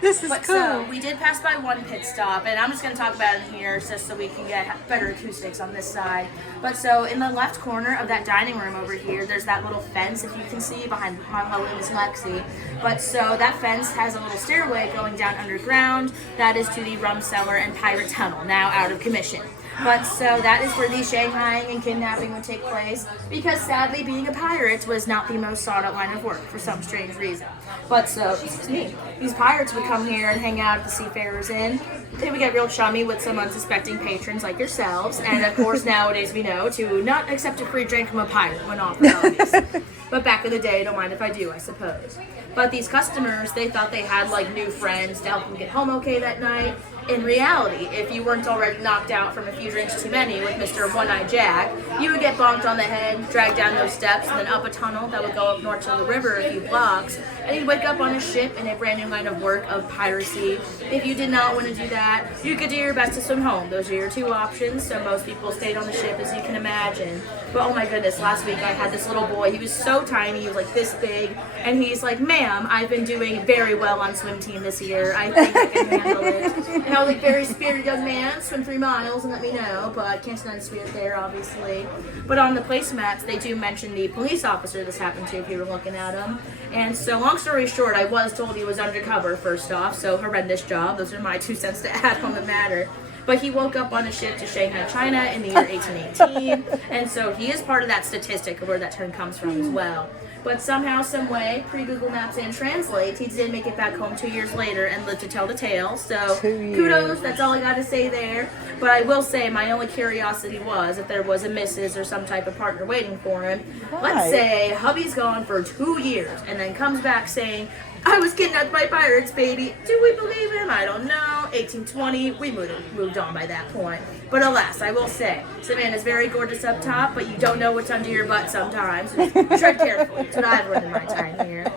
This is but cool. So we did pass by one pit stop, and I'm just going to talk about it here just so we can get better acoustics on this side. But so in the left corner of that dining room over here, there's that little fence, if you can see, behind my lovely Miss Lexi. But so that fence has a little stairway going down underground. That is to the rum cellar and pirate tunnel, now out of commission. But so that is where the shanghaiing and kidnapping would take place, because sadly being a pirate was not the most sought out line of work for some strange reason. But so, excuse me, these pirates would come here and hang out at the Seafarers Inn. They would get real chummy with some unsuspecting patrons like yourselves, and of course nowadays we know to not accept a free drink from a pirate when offered, obviously. But back in the day, don't mind if I do, I suppose. But these customers, they thought they had like new friends to help them get home okay that night. In reality, if you weren't already knocked out from a few drinks too many with Mr. One-Eyed Jack, you would get bonked on the head, dragged down those steps, and then up a tunnel that would go up north to the river a few blocks, and you'd wake up on a ship in a brand new line of work of piracy. If you did not want to do that, you could do your best to swim home. Those are your two options, so most people stayed on the ship, as you can imagine. But oh my goodness, last week I had this little boy. He was so tiny, he was like this big, and he's like, "Ma'am, I've been doing very well on swim team this year. I think I can handle it." And I was like, "Very spirited young man, swim 3 miles and let me know," but can't deny the spirit there, obviously. But on the placemats, they do mention the police officer this happened to if you were looking at him. And so long story short, I was told he was undercover first off, so horrendous job. Those are my 2 cents to add on the matter. But he woke up on a ship to Shanghai, China in the year 1818, and so he is part of that statistic of where that term comes from as well. But somehow, some way, pre-Google Maps and Translate, he did make it back home 2 years later and lived to tell the tale. So kudos, that's all I got to say there. But I will say my only curiosity was if there was a missus or some type of partner waiting for him. Let's say hubby's gone for 2 years and then comes back saying, "I was kidnapped by pirates, baby." Do we believe him? I don't know. 1820, we moved on by that point. But alas, I will say, Savannah's very gorgeous up top, but you don't know what's under your butt sometimes. So just tread carefully. That's what I've learned in my time here.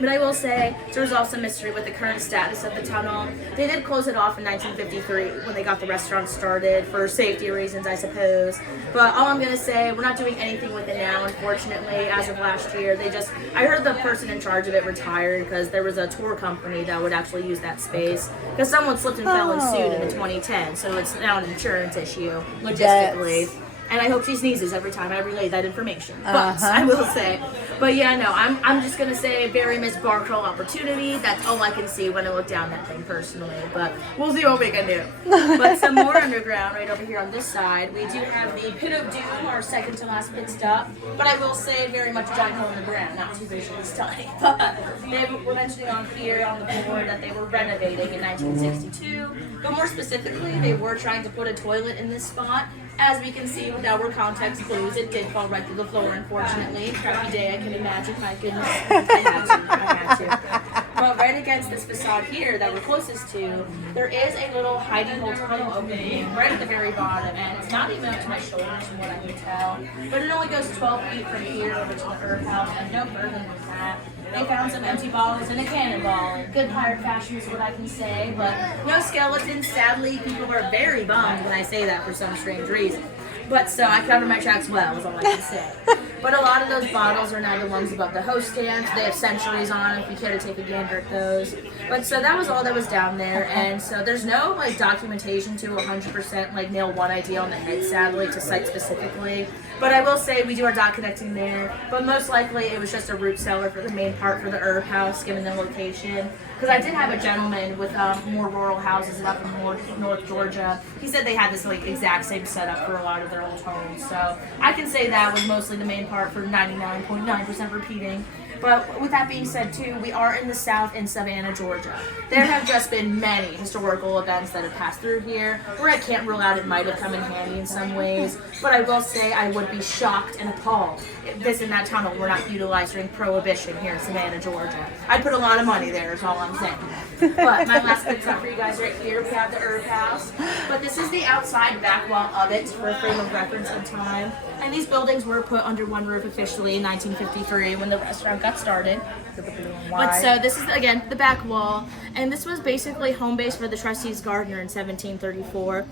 But I will say, to resolve some mystery with the current status of the tunnel, they did close it off in 1953 when they got the restaurant started, for safety reasons, I suppose. But all I'm going to say, we're not doing anything with it now, unfortunately, as of last year. I heard the person in charge of it retired because there was a tour company that would actually use that space. Because someone slipped and fell and sued in 2010, so it's now an insurance issue, logistically. And I hope she sneezes every time I relay that information. But I will say, but yeah, no, I'm just gonna say very missed bar crawl opportunity. That's all I can see when I look down that thing personally. But we'll see what we can do. But some more underground right over here on this side. We do have the Pit of Doom, our second to last pit stop. But I will say very much a giant hole in the ground, not too visually stunning. But they were mentioning on here on the board that they were renovating in 1962. But more specifically, they were trying to put a toilet in this spot. As we can see with our context clues, it did fall right through the floor, unfortunately. Crappy day, I can imagine. My goodness. I had to. But right against this facade here that we're closest to, there is a little hiding hole tunnel opening right at the very bottom, and it's not even up to my shoulders from what I can tell. But it only goes 12 feet from here over to the herb house, and no further than that. They found some empty bottles and a cannonball in good pirate fashion is what I can say, but no skeletons. Sadly, people are very bummed when I say that for some strange reason. But so I cover my tracks well, is all I can say. But a lot of those bottles are now the ones above the host stand. They have centuries on them if you care to take a gander at those. But so that was all that was down there, and so there's no like documentation to 100% like nail one idea on the head, sadly, to cite specifically. But I will say we do our dot connecting there, but most likely it was just a root cellar for the main part for the herb house, given the location. Because I did have a gentleman with more rural houses up in North Georgia. He said they had this like exact same setup for a lot of their old homes. So I can say that was mostly the main part for 99.9% repeating. But with that being said, too, we are in the South in Savannah, Georgia. There have just been many historical events that have passed through here, where I can't rule out it might have come in handy in some ways. But I will say I would be shocked and appalled if this and that tunnel were not utilized during Prohibition here in Savannah, Georgia. I'd put a lot of money there, is all I'm saying. But my last picture up for you guys right here, we have the Herb House. But this is the outside back wall of it for a frame of reference in time. And these buildings were put under one roof officially in 1953 when the restaurant got started. But so this is, again, the back wall. And this was basically home base for the trustees Gardner in 1734.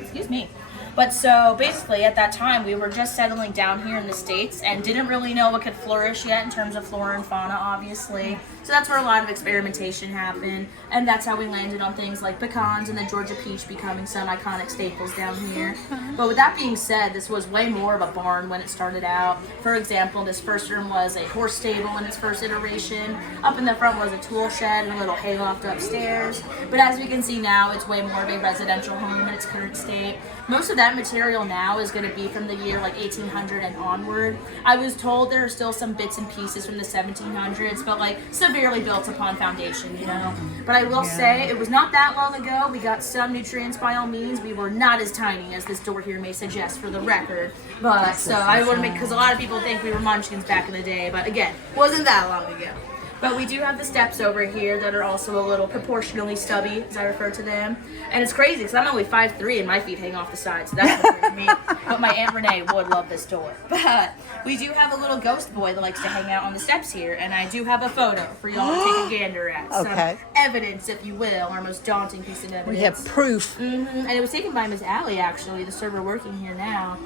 Excuse me. But so basically at that time we were just settling down here in the States and didn't really know what could flourish yet in terms of flora and fauna, obviously. So that's where a lot of experimentation happened, and that's how we landed on things like pecans and the Georgia peach becoming some iconic staples down here. But with that being said, this was way more of a barn when it started out. For example, this first room was a horse stable in its first iteration. Up in the front was a tool shed and a little hayloft upstairs. But as we can see now, it's way more of a residential home in its current state. Most of that material now is going to be from the year like 1800 and onward. I was told there are still some bits and pieces from the 1700s, but like severely built upon foundation, you know. But I will say it was not that long ago. We got some nutrients by all means. We were not as tiny as this door here may suggest for the record. But so I want to make, because a lot of people think we were munchkins back in the day, but again, wasn't that long ago. But we do have the steps over here that are also a little proportionally stubby, as I refer to them. And it's crazy, because I'm only 5'3" and my feet hang off the side, so that's what scares me. But my Aunt Renee would love this door. But we do have a little ghost boy that likes to hang out on the steps here, and I do have a photo for y'all to take a gander at. Okay. Some evidence, if you will, our most daunting piece of evidence. We have proof. And it was taken by Miss Allie, actually, the server working here now.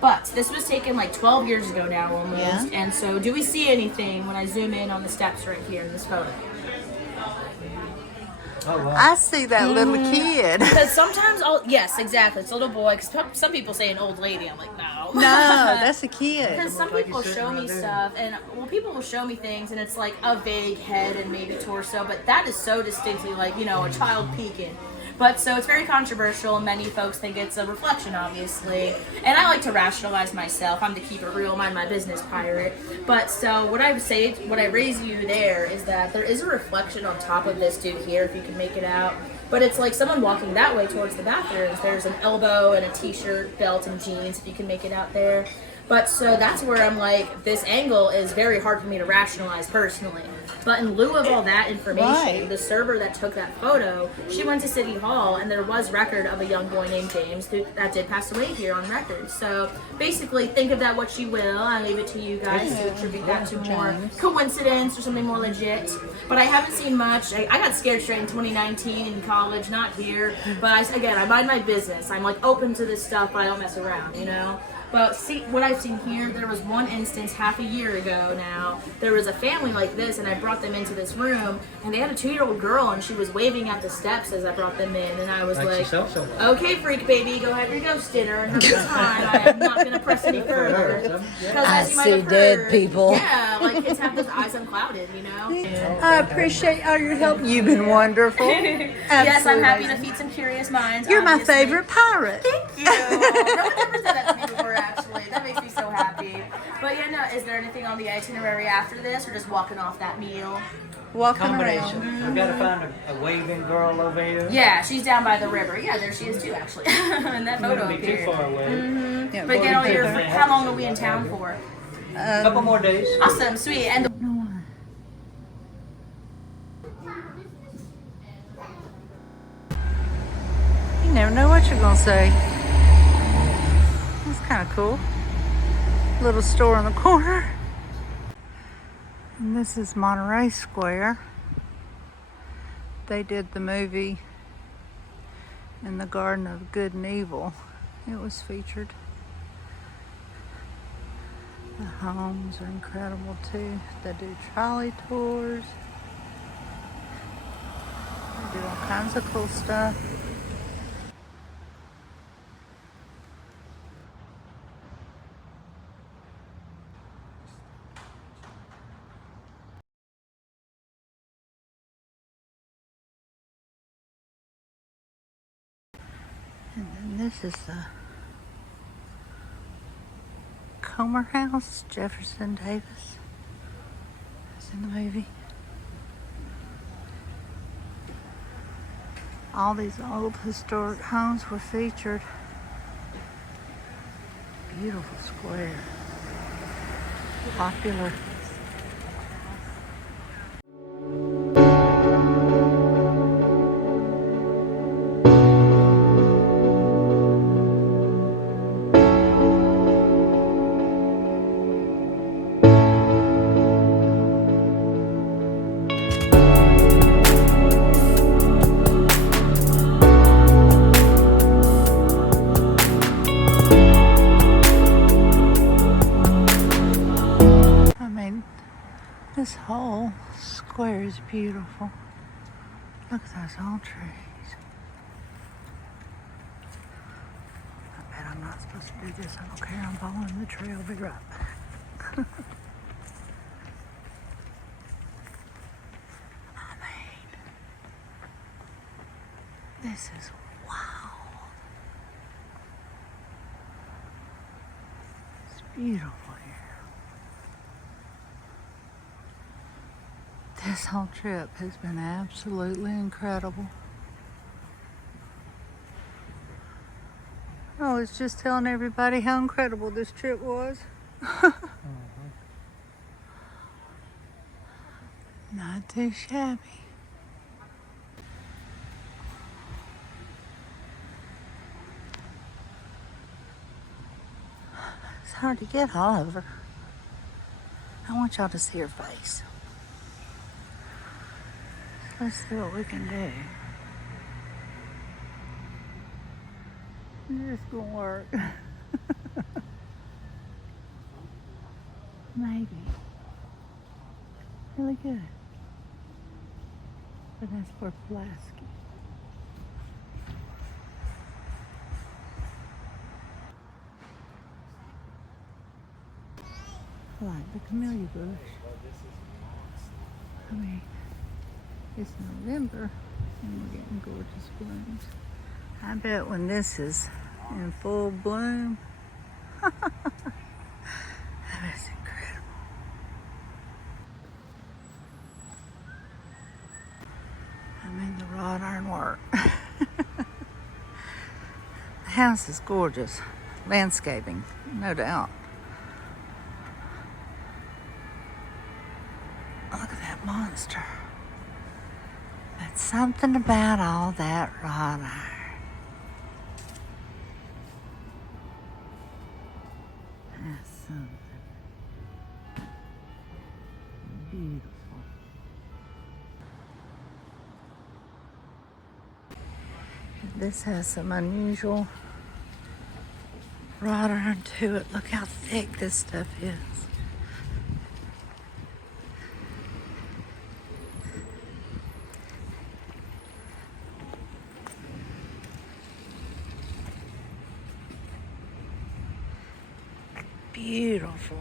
But this was taken like 12 years ago now almost. Yeah. And so do we see anything when I zoom in on the steps right here in this photo? Oh, wow. I see that little kid. Because sometimes, yes, exactly. It's a little boy. Because some people say an old lady. I'm like, no. No, that's a kid. Because some people show me stuff, and well, people will show me things, and it's like a vague head and maybe torso, but that is so distinctly like, you know, a child peeking. But so it's very controversial. Many folks think it's a reflection, obviously. And I like to rationalize myself. I'm the keep it real, mind my business pirate. But so what I would say, what I raise you there is that there is a reflection on top of this dude here, if you can make it out. But it's like someone walking that way towards the bathrooms. There's an elbow and a t-shirt, belt, and jeans, if you can make it out there. But so that's where I'm like, this angle is very hard for me to rationalize personally. But in lieu of all that information, Right. the server that took that photo, she went to City Hall, and there was record of a young boy named James that did pass away here on record. So basically, think of that what you will. I leave it to you guys to attribute that to more coincidence or something more legit. But I haven't seen much. I got scared straight in 2019 in college, not here. But I mind my business. I'm like open to this stuff, but I don't mess around, you know? But see, what I've seen here, there was one instance half a year ago now. There was a family like this, and I brought them into this room, and they had a 2-year-old girl, and she was waving at the steps as I brought them in, and I was like, okay, freak baby, go have your ghost dinner and have a good time. I am not going to press any further. I see dead people. Yeah, like kids have those eyes unclouded, you know? I appreciate all your help. You've been wonderful. Yes, I'm happy to feed some curious minds. You're obviously. my favorite pirate. Thank you. No one ever said that to me before, actually. That makes me so happy. But yeah, no, is there anything on the itinerary after this, or just walking off that meal? Walking Combination. around. We've got to find a waving girl over here. Yeah, she's down by the river. Yeah, there she is too, actually. In that photo Wouldn't be too appeared. far away. Yeah, But again, Well, how long are we in town for? A couple more days. Awesome, sweet. And You never know what you're going to say. That's kind of cool. Little store in the corner. And this is Monterey Square. They did the movie In the Garden of Good and Evil. It was featured. The homes are incredible too. They do trolley tours. They do all kinds of cool stuff. And then this is the Comer House, Jefferson Davis. in the movie. All these old historic homes were featured. Beautiful square. Popular. This whole square is beautiful. Look at those old trees. I bet I'm not supposed to do this. I don't care. I'm following the trail. I'll be right back. I mean, this is wild. It's beautiful here. This whole trip has been absolutely incredible. I was just telling everybody how incredible this trip was. Not too shabby. It's hard to get all over. I want y'all to see her face. Let's see what we can do. This is gonna work. Maybe. Really good. But that's for Pulaski. I like the camellia bush. I mean, it's November and we're getting gorgeous blooms. I bet when this is in full bloom, that is incredible. I mean, the wrought iron work. The house is gorgeous. Landscaping, no doubt. Look at that monster. But something about all that wrought iron. That's something beautiful. This has some unusual wrought iron to it. Look how thick this stuff is. Beautiful.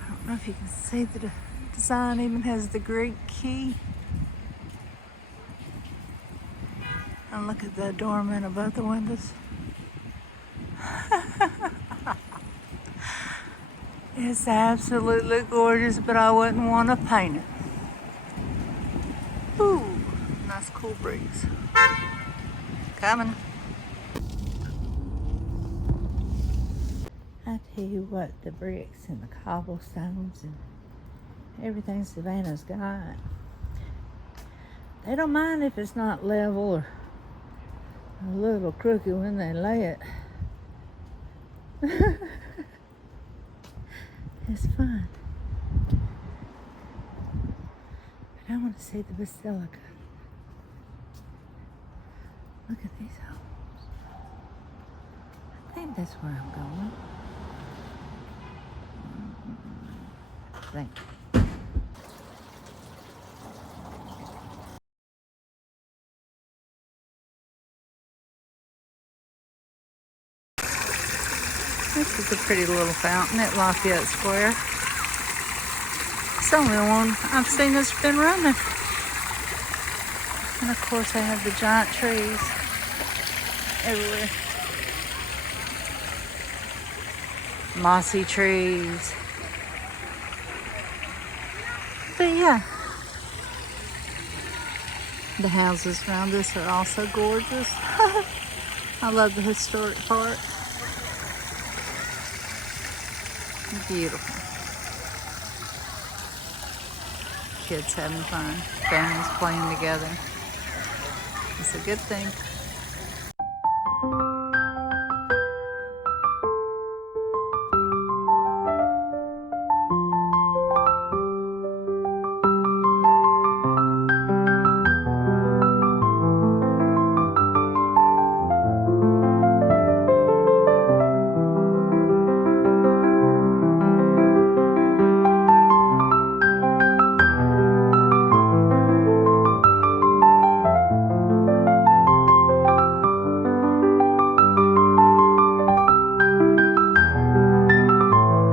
I don't know if you can see the design even has the Greek key. And look at the adornment above the windows. It's absolutely gorgeous, but I wouldn't want to paint it. Ooh, nice cool breeze. Coming. I tell you what, the bricks and the cobblestones and everything Savannah's got, they don't mind if it's not level or a little crooked when they lay it. It's fun. But I want to see the basilica. Look at these homes. I think that's where I'm going. Thank you. This is a pretty little fountain at Lafayette Square. It's the only one I've seen that's been running. And of course they have the giant trees everywhere. Mossy trees. But yeah, the houses around us are also gorgeous. I love the historic part. Beautiful. Kids having fun. Families playing together. It's a good thing.